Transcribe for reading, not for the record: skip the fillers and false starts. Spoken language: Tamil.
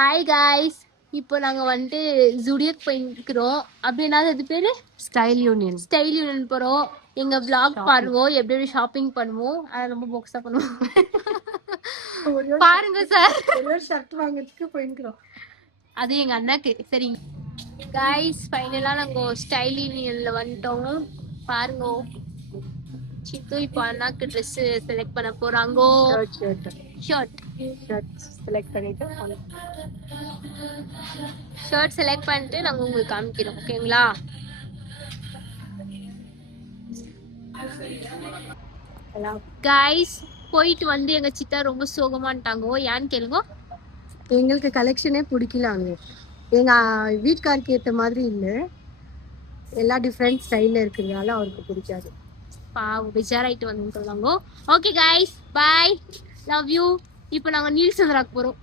ஹாய் காய்ஸ், இப்போ நாங்க வந்துட்டு ஜூடியக் போயிருக்கிறோம். அப்படின்னா அது பேரு ஸ்டைல் யூனியன் போறோம். எங்க vlog பாருவோம், எப்படி எப்படி ஷாப்பிங் பண்ணுவோம். அதை ரொம்ப பாக்ஸா பண்ணுவோம். பாருங்க சார், ஒரு ஷர்ட் வாங்குறதுக்கு போயிருக்கிறோம். அது எங்க அண்ணாக்கு. சரிங்க காய்ஸ், ஃபைனலா நாங்க ஸ்டைல் யூனியன்ல வந்துட்டோம். பாருங்க, சித்து இப்போ அண்ணாக்கு ட்ரெஸ் செலக்ட் பண்ண போறாங்கோ. ஷர்ட் செலக்ட் பண்ணிட்டு ஷர்ட் செலக்ட் பண்ணிட்டு நாங்க உங்களுக்கு காமிக்கிறோம். ஓகேங்களா? கைஸ், போயிட்டு வந்து எங்க சித்தா ரொம்ப சோகமாட்டாங்க. ஏன்னு கேளுங்க. எங்களுக்கு கலெக்ஷனே பிடிக்கல. அங்க எங்க வீட்டுக்காருக்கு ஏற்ற மாதிரி இல்லை, எல்லா டிஃப்ரெண்ட் ஸ்டைல்ல இருக்கிறதுனால அவருக்கு பிடிக்காது. பாவம், பெஜாராயிட்டு வந்து சொல்லுவாங்க. Okay guys, bye, love you. இப்போ நாங்க நீல் சந்திராக்கு போறோம்.